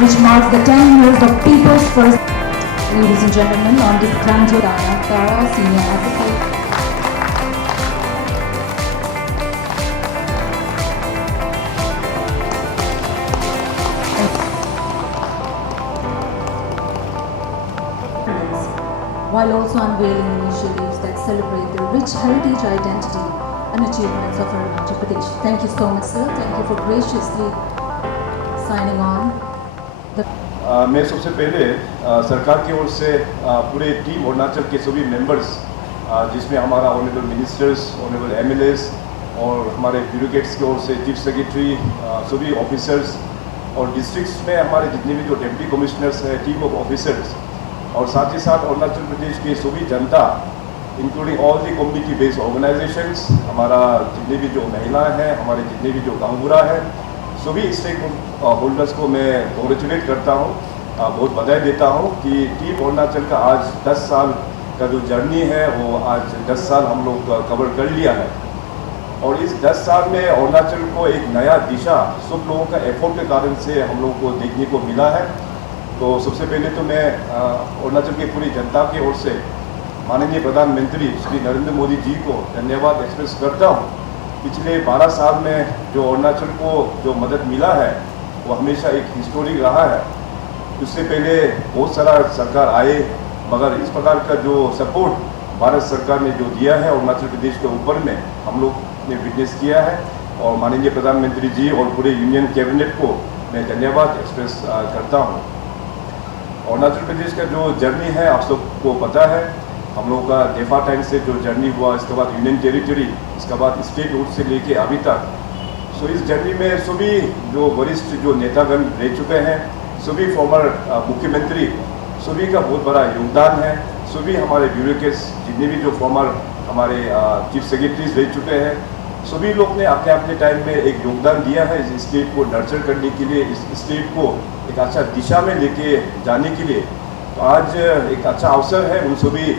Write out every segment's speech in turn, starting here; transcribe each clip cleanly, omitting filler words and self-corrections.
which marks the 10 years of People's First. Ladies and gentlemen, on this grand Tara, Senior Advocate. While also unveiling initiatives that celebrate the rich heritage identity and achievements of Arunachal Pradesh. Thank you so much, sir. Thank you for graciously signing on. मैं सबसे पहले सरकार की ओर से पूरे टीम अरुणाचल के सभी मेंबर्स जिसमें हमारा ऑनरेबल मिनिस्टर्स, ऑनरेबल एमएलएस और हमारे ब्यूरोक्रेट्स की ओर से चीफ सेक्रेटरी, सभी ऑफिसर्स और डिस्ट्रिक्ट्स में हमारे जितने भी जो डिप्टी कमिश्नर्स हैं, टीम ऑफ ऑफिसर्स और साथ ही साथ अरुणाचल प्रदेश की सभी जनता including all the community based organisations, हमारा जितने भी जो महिलाएं हैं, हमारे जितने भी जो गाँव बुरा है, सभी स्टेक होल्डर्स को मैं कॉन्ग्रेचुलेट करता हूँ, बहुत बधाई देता हूँ कि टीम अरुणाचल का आज 10 साल का जो जर्नी है वो आज 10 साल हम लोग कवर कर लिया है। और इस 10 साल में अरुणाचल को एक नया दिशा सब लोगों का एफर्ट के कारण से हम लोग को देखने को मिला है। तो सबसे पहले तो मैं अरुणाचल की पूरी जनता की ओर से माननीय प्रधानमंत्री श्री नरेंद्र मोदी जी को धन्यवाद एक्सप्रेस करता हूँ। पिछले 12 साल में जो अरुणाचल को जो मदद मिला है वो हमेशा एक हिस्टोरिक रहा है। उससे पहले बहुत सारा सरकार आए, मगर इस प्रकार का जो सपोर्ट भारत सरकार ने जो दिया है अरुणाचल प्रदेश के ऊपर में हम लोग ने विटनेस किया है। और माननीय प्रधानमंत्री जी और पूरे यूनियन कैबिनेट को मैं धन्यवाद एक्सप्रेस करता हूँ। अरुणाचल प्रदेश का जो जर्नी है आप सबको पता है, हम लोगों का डेफा टाइम से जो जर्नी हुआ, इसके बाद यूनियन टेरिटरी, इसके बाद स्टेट रूट से लेके अभी तक। सो इस जर्नी में सभी जो वरिष्ठ जो नेतागण रह चुके हैं, सभी फॉर्मर मुख्यमंत्री, सभी का बहुत बड़ा योगदान है। सभी हमारे ब्यूरोक्रेट्स जितने भी जो फॉर्मर हमारे चीफ सेक्रेटरीज रह चुके हैं, सभी लोग ने अपने अपने टाइम में एक योगदान दिया है इस स्टेट को नर्चर करने के लिए, इस स्टेट को एक अच्छा दिशा में लेके जाने के लिए। तो आज एक अच्छा अवसर है उन सभी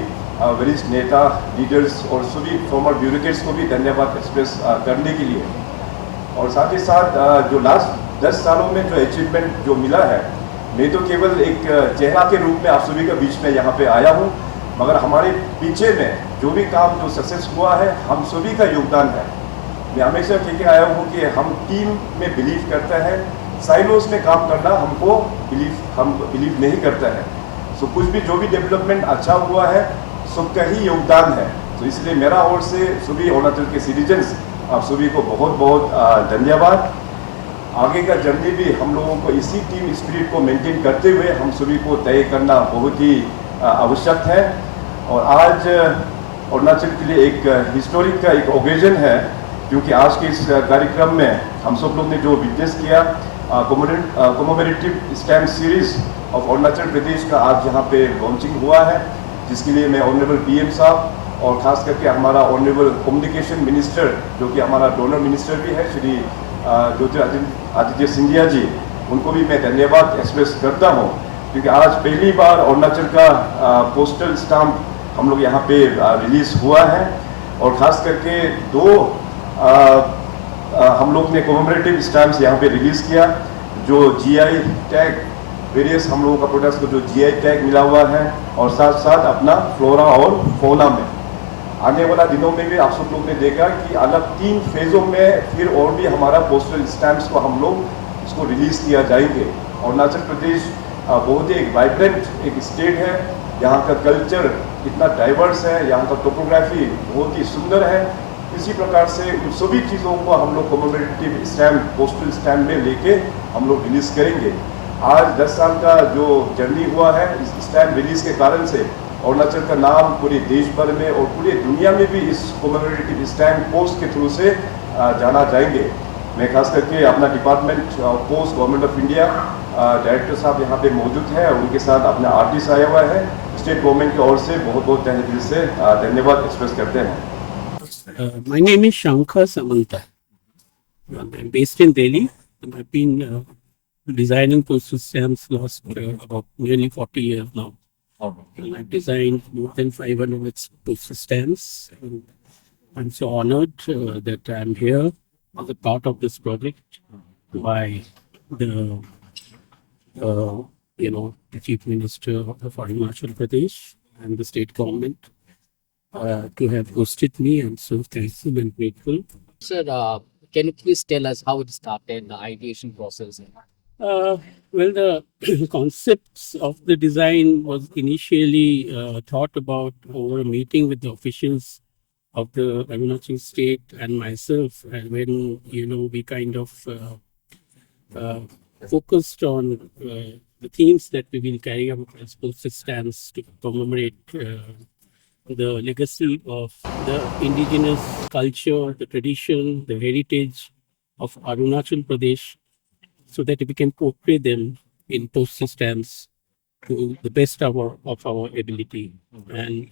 वरिष्ठ नेता, लीडर्स और सभी फॉर्मर ब्यूरोक्रेट्स को भी धन्यवाद एक्सप्रेस करने के लिए। और साथ ही साथ जो लास्ट 10 सालों में जो अचीवमेंट जो मिला है, मैं तो केवल एक चेहरा के रूप में आप सभी के बीच में यहाँ पे आया हूँ, मगर हमारे पीछे में जो भी काम जो सक्सेस हुआ है हम सभी का योगदान है। मैं हमेशा कह के आया हूँ कि हम टीम में बिलीव करते हैं, साइलोस में काम करना हम बिलीव नहीं करते हैं। सो कुछ भी जो भी डेवलपमेंट अच्छा हुआ है सबका ही योगदान है। तो इसलिए मेरा ओर से सभी अरुणाचल के सिटीजन्स आप सभी को बहुत बहुत धन्यवाद। आगे का जर्नी भी हम लोगों को इसी टीम स्पिरिट को मेंटेन करते हुए हम सभी को तय करना बहुत ही आवश्यक है। और आज अरुणाचल के लिए एक हिस्टोरिक का एक ओकेजन है, क्योंकि आज के इस कार्यक्रम में हम सब लोग ने जो विटनेस किया commemorative stamp series of Arunachal Pradesh का आज यहाँ पे लॉन्चिंग हुआ है, जिसके लिए मैं ऑनरेबल पीएम साहब और ख़ास करके हमारा ऑनरेबल कम्युनिकेशन मिनिस्टर जो कि हमारा डोनर मिनिस्टर भी है श्री ज्योतिरादित्य सिंधिया जी, उनको भी मैं धन्यवाद एक्सप्रेस करता हूँ, क्योंकि आज पहली बार अरुणाचल का पोस्टल स्टाम्प हम लोग यहाँ पे रिलीज़ हुआ है। और ख़ास करके 2 हम लोग ने कॉमेमोरेटिव स्टैम्प्स यहाँ पे रिलीज़ किया, जो जीआई टैग वेरियस हम लोगों का प्रोडक्ट्स को जो जीआई टैग मिला हुआ है, और साथ साथ अपना फ्लोरा और फौना में। आने वाला दिनों में भी आप सब लोग ने देखा कि अलग 3 फेज़ों में फिर और भी हमारा पोस्टल स्टैम्प्स को हम लोग इसको रिलीज़ किया जाएंगे। अरुणाचल प्रदेश बहुत ही एक वाइब्रेंट एक स्टेट है, यहाँ का कल्चर इतना डाइवर्स है, यहाँ का टोपोग्राफी बहुत ही सुंदर है। इसी प्रकार से उन सभी चीज़ों को हम लोग कॉमेमोरेटिव स्टैम्प पोस्टल स्टैम्प में लेके हम लोग रिलीज़ करेंगे। आज 10 साल का जो जर्नी हुआ है इस स्टैम्प रिलीज़ के कारण से अरुणाचल का नाम पूरे देश भर में और पूरे दुनिया में भी इस कॉमेमोरेटिव स्टैम्प पोस्ट के थ्रू से जाना जाएंगे। मैं खास करके अपना department post government of India director साहब यहाँ पे मौजूद है, उनके साथ अपना आर्टिस्ट आया हुआ है। स्टेट गवर्नमेंट की ओर से बहुत बहुत तहे दिल से धन्यवाद एक्सप्रेस करते हैं। My name is Shankar Samanta. I'm based in Delhi. I've been designing postal stamps last about nearly 40 years now. And I've designed more than 500 postal stamps. And I'm so honored that I'm here as a part of this project by the, the Chief Minister of Arunachal Pradesh and the state government to have hosted me. I'm so thankful and grateful. Sir, can you please tell us how it started, the ideation process? Well, the concepts of the design was initially thought about over a meeting with the officials of the Arunachal state and myself, and when we kind of focused on the themes that we will carry out as postal stamps to commemorate the legacy of the indigenous culture, the tradition, the heritage of Arunachal Pradesh, so that we can portray them in postal stamps to the best of our ability. And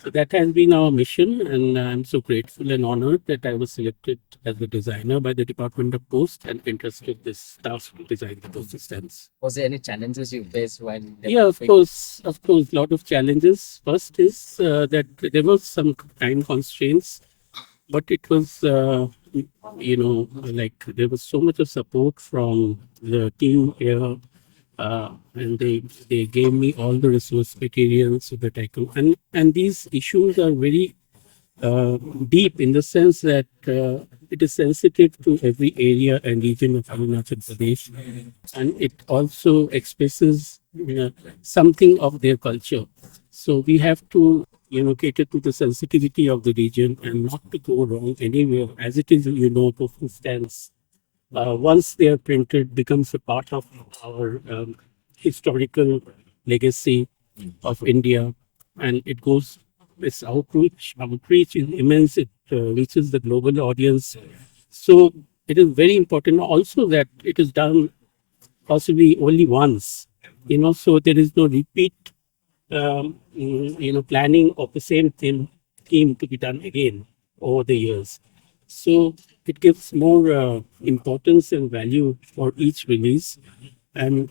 so that has been our mission, and I'm so grateful and honored that I was selected as the designer by the Department of Post and entrusted this task to design the postal stamps. Was there any challenges you faced while Yeah, of course, a lot of challenges. First is that there was some time constraints, but it was, like there was so much of support from the team here, and they gave me all the resource materials so that I could. And these issues are very deep in the sense that it is sensitive to every area and region of Arunachal Pradesh, and it also expresses something of their culture. So we have to cater to the sensitivity of the region and not to go wrong anywhere. As it is, postal stamps, once they are printed, becomes a part of our historical legacy of India, and it goes. Its outreach is immense. It reaches the global audience. So it is very important also that it is done possibly only once. So there is no repeat. Planning of the same theme to be done again over the years. So it gives more importance and value for each release. And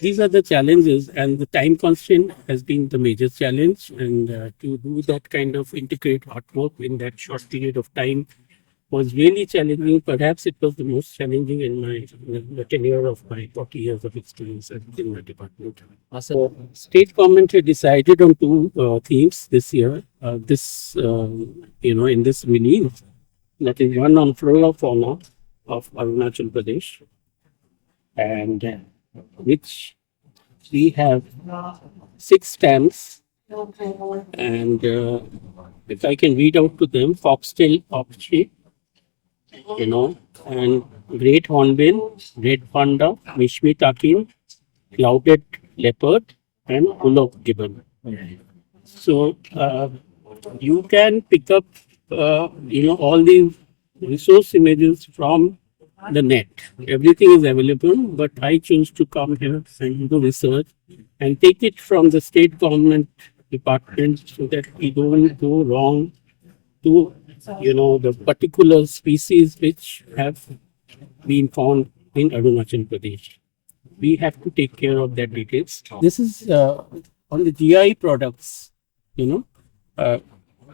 these are the challenges, and the time constraint has been the major challenge. And to do that kind of integrate artwork in that short period of time was really challenging. Perhaps it was the most challenging in the tenure of my 40 years of experience in my department. So, state government had decided on two themes this year. In this mini, that is one on flora fauna of Arunachal Pradesh, and which we have 6 stamps, and if I can read out to them, foxtail oxshape, and great hornbill, red panda, Mishmi takin, clouded leopard, and Ulov gibbon. So you can pick up, all these resource images from the net. Everything is available, but I choose to come here and do research and take it from the state government department so that we don't go wrong to the particular species which have been found in Arunachal Pradesh. We have to take care of that details. This is on the GI products,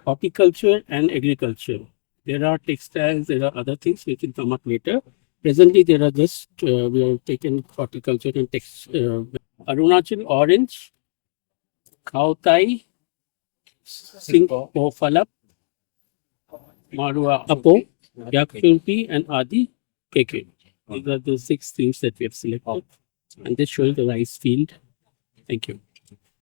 horticulture and agriculture. There are textiles, there are other things which will come up later. Presently, there are just, we have taken horticulture and textile. Arunachal orange, Khao Tai, Singapore Falap, Marua Apo, Yakshulpi, and Adi KK. These are the 6 teams that we have selected. And this shows the rice field. Thank you.